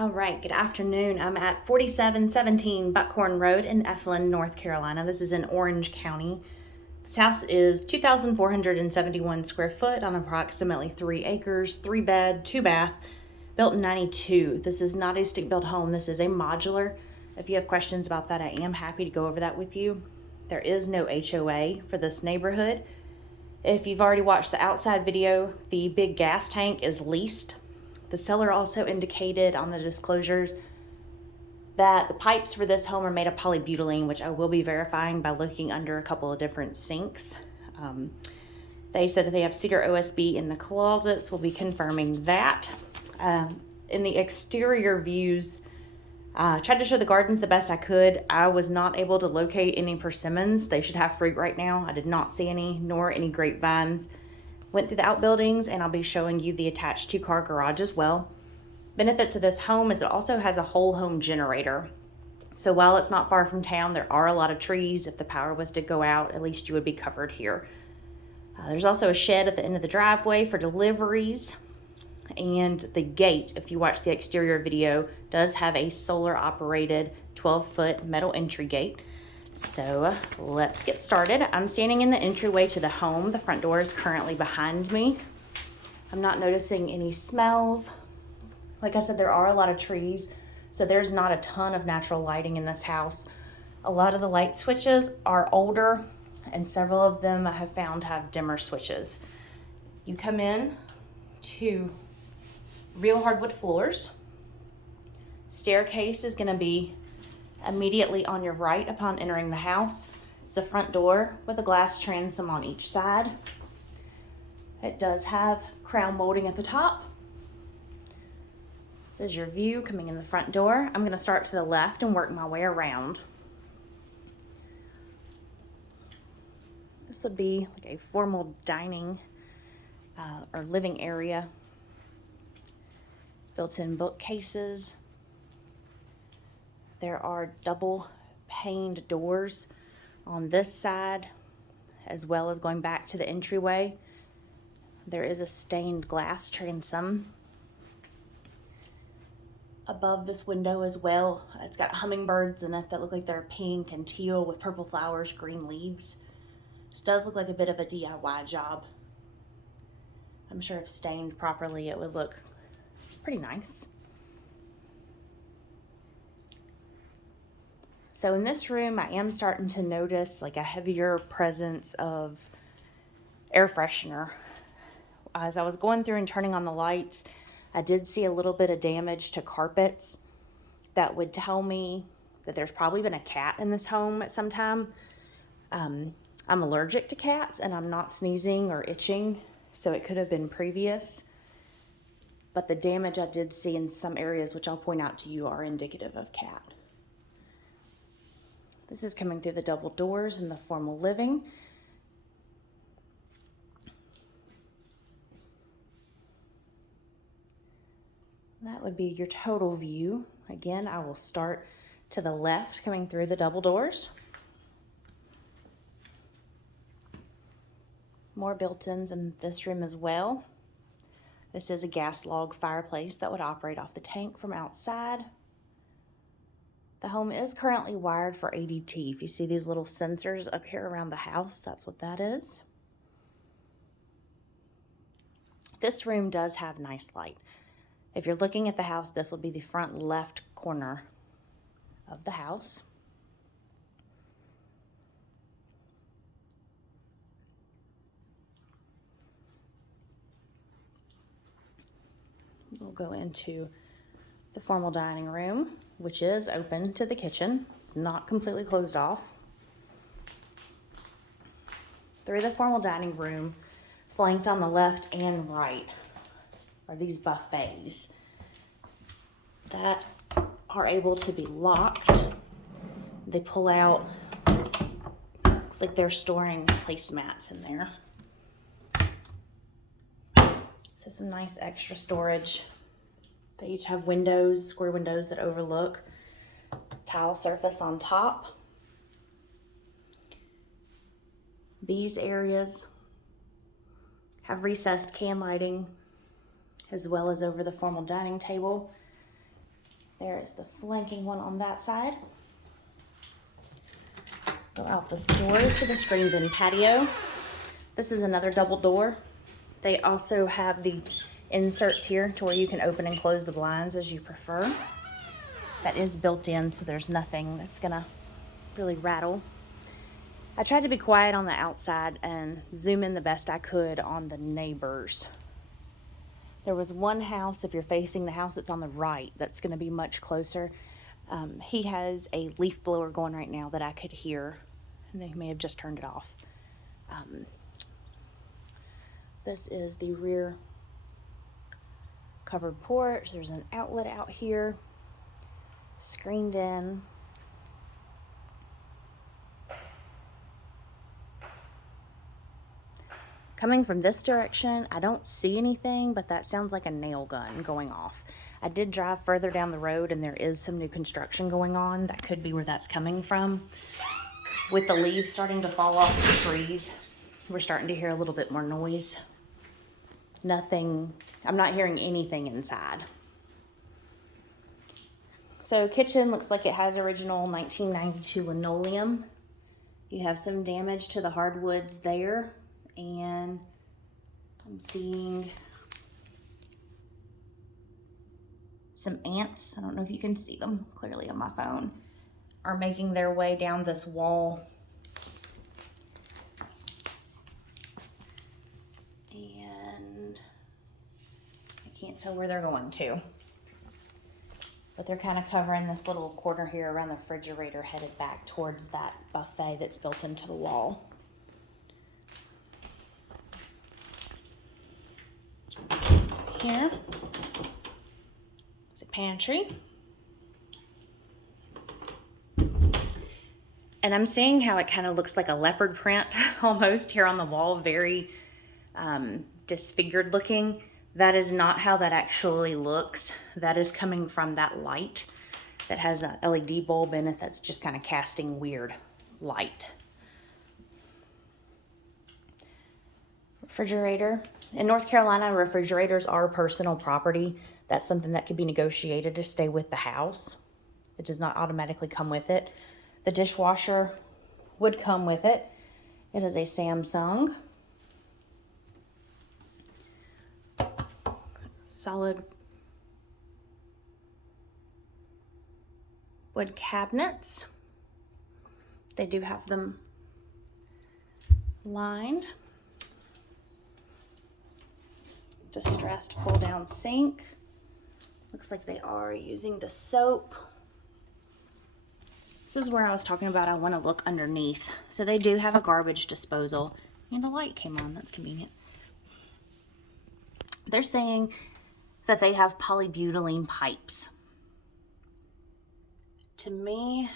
All right, good afternoon. I'm at 4717 Buckhorn Road in Eflin, North Carolina. This is in Orange County. This house is 2,471 square foot on approximately 3 acres, 3 bed, 2 bath, built in 92. This is not a stick-built home. This is a modular. If you have questions about that, I am happy to go over that with you. There is no HOA for this neighborhood. If you've already watched the outside video, the big gas tank is leased. The seller also indicated on the disclosures that the pipes for this home are made of polybutylene, which I will be verifying by looking under a couple of different sinks. They said that they have cedar OSB in the closets. We'll be confirming that. In the exterior views, I tried to show the gardens the best I could. I was not able to locate any persimmons. They should have fruit right now. I did not see any, nor any grapevines. Went through the outbuildings, and I'll be showing you the attached 2-car garage as well. Benefits of this home is it also has a whole home generator. So while it's not far from town, there are a lot of trees. If the power was to go out, at least you would be covered here. There's also a shed at the end of the driveway for deliveries. And the gate, if you watch the exterior video, does have a solar operated 12-foot metal entry gate. So let's get started. I'm standing in the entryway to the home. The front door is currently behind me. I'm not noticing any smells. Like I said, there are a lot of trees, so there's not a ton of natural lighting in this house. A lot of the light switches are older, and several of them I have found have dimmer switches. You come in to real hardwood floors. Staircase is going to be immediately on your right upon entering the house. It's a front door with a glass transom on each side. It does have crown molding at the top. This is your view coming in the front door. I'm going to start to the left and work my way around. This would be like a formal dining or living area. Built-in bookcases. There are double paned doors on this side, as well as going back to the entryway. There is a stained glass transom above this window as well. It's got hummingbirds in it that look like they're pink and teal with purple flowers, green leaves. This does look like a bit of a DIY job. I'm sure if stained properly, it would look pretty nice. So in this room, I am starting to notice like a heavier presence of air freshener. As I was going through and turning on the lights, I did see a little bit of damage to carpets that would tell me that there's probably been a cat in this home at some time. I'm allergic to cats, and I'm not sneezing or itching, so it could have been previous. But the damage I did see in some areas, which I'll point out to you, are indicative of cat. This is coming through the double doors in the formal living. That would be your total view. Again, I will start to the left coming through the double doors. More built-ins in this room as well. This is a gas log fireplace that would operate off the tank from outside. The home is currently wired for ADT. If you see these little sensors up here around the house, that's what that is. This room does have nice light. If you're looking at the house, this will be the front left corner of the house. We'll go into the formal dining room, which is open to the kitchen. It's not completely closed off. Through the formal dining room, flanked on the left and right, are these buffets that are able to be locked. They pull out, looks like they're storing placemats in there. So some nice extra storage. They each have windows, square windows that overlook. Tile surface on top. These areas have recessed can lighting, as well as over the formal dining table. There is the flanking one on that side. Go out this door to the screened-in patio. This is another double door. They also have the inserts here to where you can open and close the blinds as you prefer. That is built in, so there's nothing that's gonna really rattle. I tried to be quiet on the outside and zoom in the best I could on the neighbors. There was one house, if you're facing the house that's on the right, that's gonna be much closer. He has a leaf blower going right now that I could hear, and they may have just turned it off. This is the rear covered porch. There's an outlet out here, screened in. Coming from this direction, I don't see anything, but that sounds like a nail gun going off. I did drive further down the road and there is some new construction going on. That could be where that's coming from. With the leaves starting to fall off the trees, we're starting to hear a little bit more noise. Nothing, I'm not hearing anything inside. So kitchen looks like it has original 1992 linoleum. You have some damage to the hardwoods there, and I'm seeing some ants, I don't know if you can see them clearly on my phone, are making their way down this wall. And I can't tell where they're going to. But they're kind of covering this little corner here around the refrigerator headed back towards that buffet that's built into the wall. Here is a pantry. And I'm seeing how it kind of looks like a leopard print almost here on the wall, very disfigured looking. That is not how that actually looks. That is coming from that light that has an LED bulb in it that's just kind of casting weird light. Refrigerator. In North Carolina, refrigerators are personal property. That's something that could be negotiated to stay with the house. It does not automatically come with it. The dishwasher would come with it. It is a Samsung. Solid wood cabinets. They do have them lined. Distressed pull down sink. Looks like they are using the soap. This is where I was talking about I want to look underneath. So they do have a garbage disposal, and a light came on. That's convenient. They're saying that they have polybutylene pipes. To me,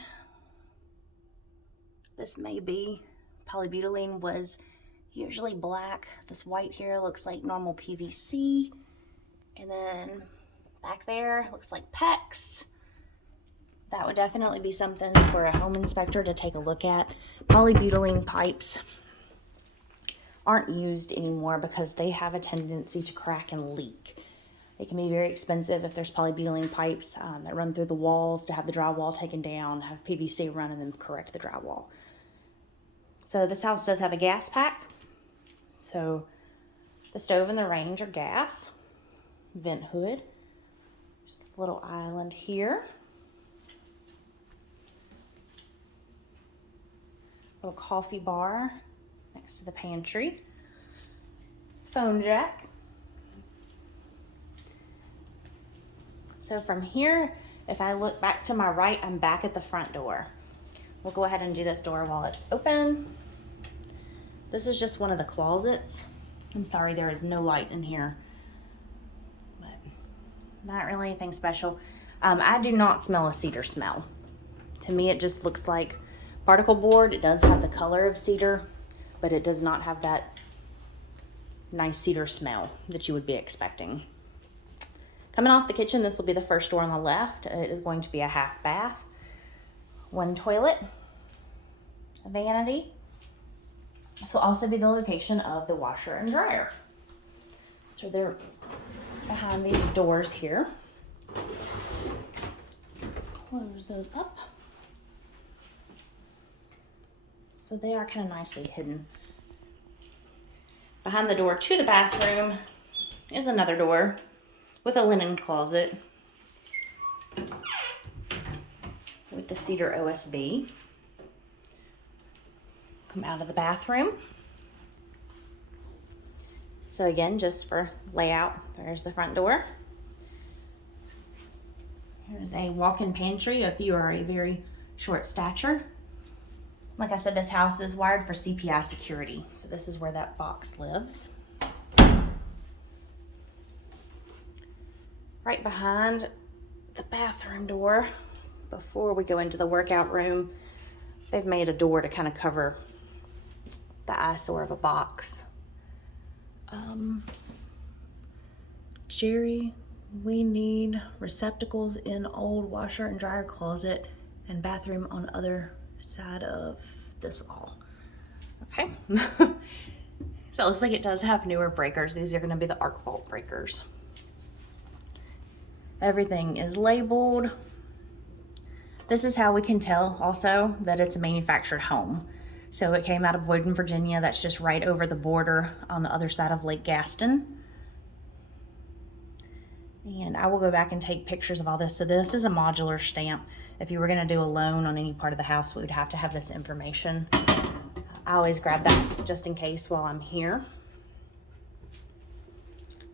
this may be polybutylene. Was usually black. This white here looks like normal PVC. And then back there looks like PEX. That would definitely be something for a home inspector to take a look at. Polybutylene pipes aren't used anymore because they have a tendency to crack and leak. It can be very expensive if there's polybutylene pipes that run through the walls to have the drywall taken down, have PVC run, and then correct the drywall. So this house does have a gas pack. So the stove and the range are gas. Vent hood. Just a little island here. Little coffee bar next to the pantry. Phone jack. So from here, if I look back to my right, I'm back at the front door. We'll go ahead and do this door while it's open. This is just one of the closets. I'm sorry, there is no light in here, but not really anything special. I do not smell a cedar smell. To me, it just looks like particle board. It does have the color of cedar, but it does not have that nice cedar smell that you would be expecting. Coming off the kitchen, this will be the first door on the left. It is going to be a half bath, one toilet, a vanity. This will also be the location of the washer and dryer. So they're behind these doors here. close those up. So they are kind of nicely hidden. Behind the door to the bathroom is another door with a linen closet with the cedar OSB. Come out of the bathroom. So again, just for layout, there's the front door. Here's a walk-in pantry if you are a very short stature. Like I said, this house is wired for CPI security. So this is where that box lives. Right behind the bathroom door, before we go into the workout room, they've made a door to kind of cover the eyesore of a box. Jerry, we need receptacles in old washer and dryer closet and bathroom on other side of this wall. Okay. So it looks like it does have newer breakers. These are going to be the arc fault breakers. Everything is labeled. This is how we can tell also that it's a manufactured home. So it came out of Boyden, Virginia. That's just right over the border on the other side of Lake Gaston. And I will go back and take pictures of all this. So this is a modular stamp. If you were going to do a loan on any part of the house, we would have to have this information. I always grab that just in case while I'm here.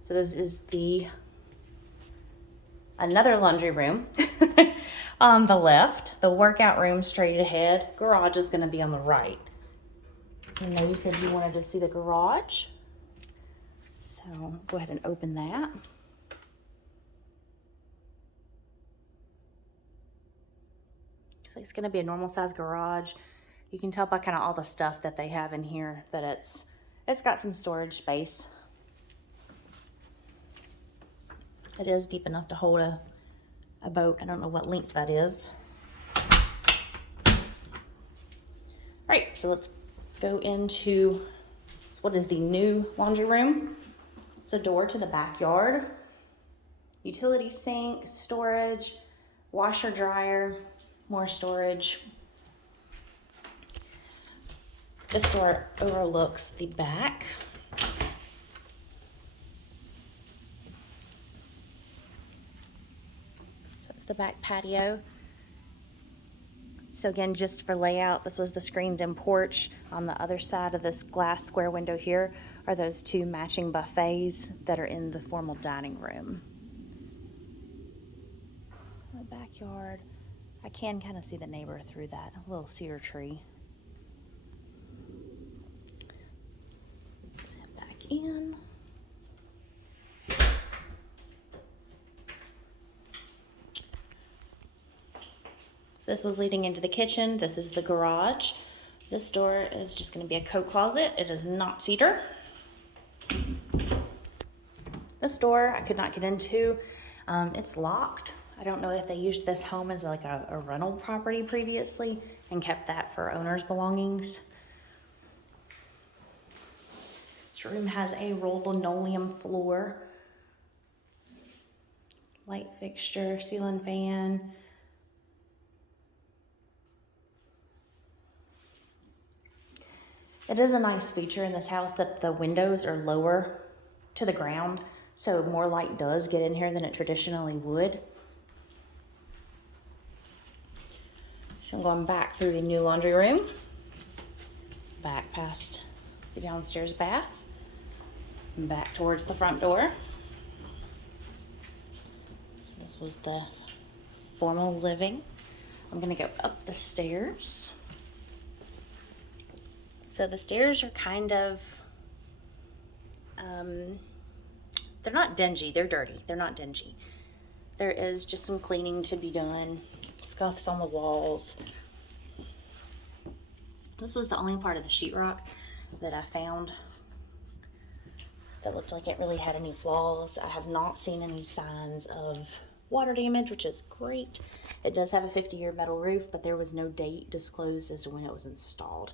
So this is another laundry room on the left. The workout room straight ahead. Garage is going to be on the right. I know you said you wanted to see the garage. So go ahead and open that. So it's going to be a normal size garage. You can tell by kind of all the stuff that they have in here that it's got some storage space. It is deep enough to hold a boat. I don't know what length that is. All right, so let's go into what is the new laundry room. It's a door to the backyard, utility sink, storage, washer, dryer, more storage. This door overlooks the back. So it's the back patio. So again, just for layout, this was the screened-in porch. On the other side of this glass square window here are those two matching buffets that are in the formal dining room. The backyard. I can kind of see the neighbor through that little cedar tree. Let's head back in. So this was leading into the kitchen. This is the garage. This door is just going to be a coat closet. It is not cedar. This door I could not get into. It's locked. I don't know if they used this home as like a rental property previously and kept that for owner's belongings. This room has a rolled linoleum floor, light fixture, ceiling fan. It is a nice feature in this house that the windows are lower to the ground, so more light does get in here than it traditionally would. So I'm going back through the new laundry room, back past the downstairs bath, and back towards the front door. So this was the formal living. I'm gonna go up the stairs. So the stairs are kind of, they're not dingy, they're dirty, they're not dingy. There is just some cleaning to be done, scuffs on the walls. This was the only part of the sheetrock that I found that looked like it really had any flaws. I have not seen any signs of water damage, which is great. It does have a 50-year metal roof, but there was no date disclosed as to when it was installed.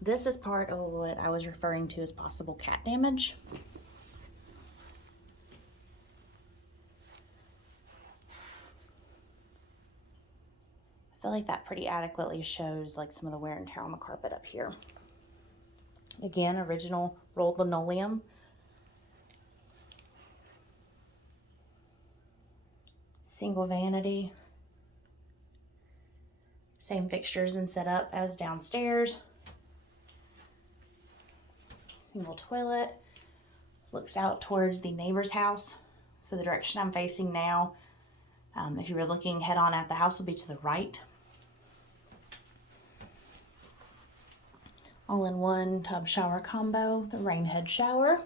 This is part of what I was referring to as possible cat damage. feel like that pretty adequately shows like some of the wear and tear on the carpet up here. Again, original rolled linoleum. Single vanity. Same fixtures and setup as downstairs. Single toilet. Looks out towards the neighbor's house. So the direction I'm facing now, if you were looking head on at the house, would be to the right. All-in-one tub shower combo, the rain head shower.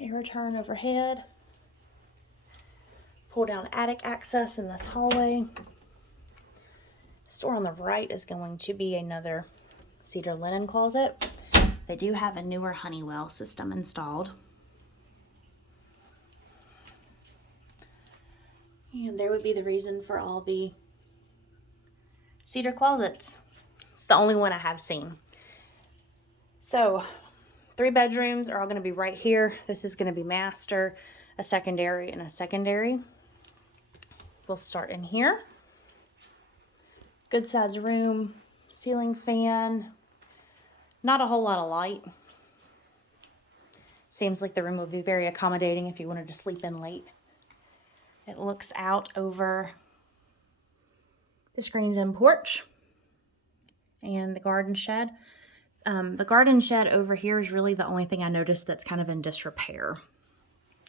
Air return overhead. Pull down attic access in this hallway. Store on the right is going to be another cedar linen closet. They do have a newer Honeywell system installed. And there would be the reason for all the cedar closets. It's the only one I have seen. So 3 bedrooms are all going to be right here. This is going to be master, a secondary, and a secondary. We'll start in here. Good size room, ceiling fan, not a whole lot of light. Seems like the room would be very accommodating if you wanted to sleep in late. It looks out over the screened-in porch and the garden shed. The garden shed over here is really the only thing I noticed that's kind of in disrepair.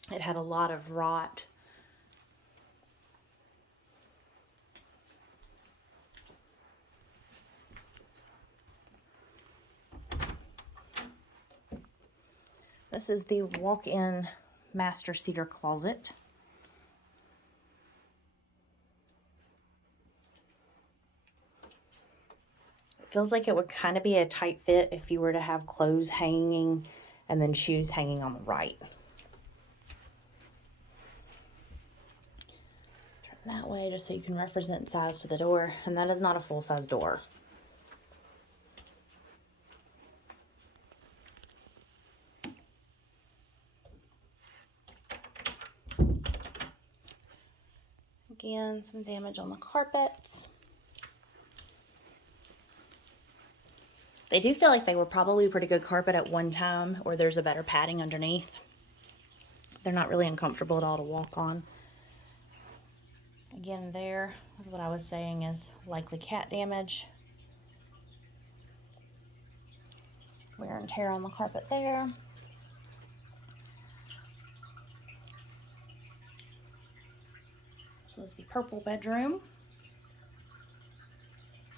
It had a lot of rot. This is the walk-in master cedar closet. It feels like it would kind of be a tight fit if you were to have clothes hanging and then shoes hanging on the right. Turn that way just so you can represent size to the door, and that is not a full-size door. Again, some damage on the carpets. They do feel like they were probably pretty good carpet at one time, or there's a better padding underneath. They're not really uncomfortable at all to walk on. Again, there is what I was saying is likely cat damage. Wear and tear on the carpet there. This was the purple bedroom.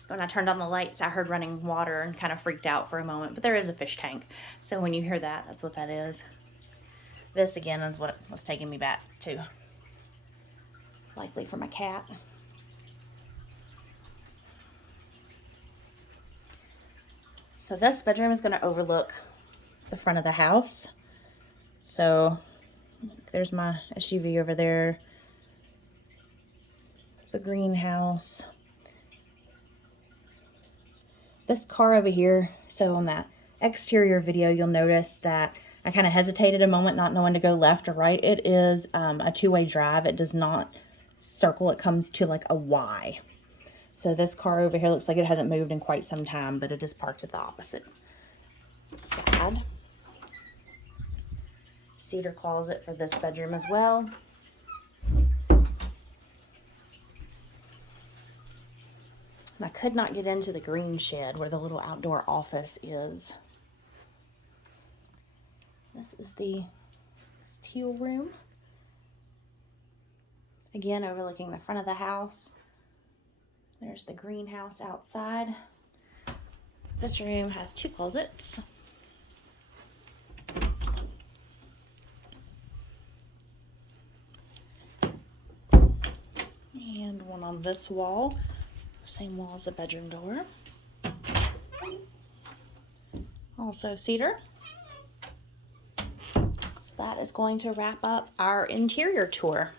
When I turned on the lights, I heard running water and kind of freaked out for a moment, but there is a fish tank. So when you hear that, that's what that is. This again is what was taking me back to. Likely for my cat. So this bedroom is going to overlook the front of the house. So there's my SUV over there. The greenhouse. This car over here, so on that exterior video, you'll notice that I kind of hesitated a moment not knowing to go left or right. It is a two-way drive. It does not circle. It comes to like a Y. So this car over here looks like it hasn't moved in quite some time, but it is parked at the opposite side. Cedar closet for this bedroom as well. And I could not get into the green shed where the little outdoor office is. This is the teal room. Again, overlooking the front of the house. There's the greenhouse outside. This room has 2 closets. And one on this wall. Same wall as the bedroom door. Also cedar. So that is going to wrap up our interior tour.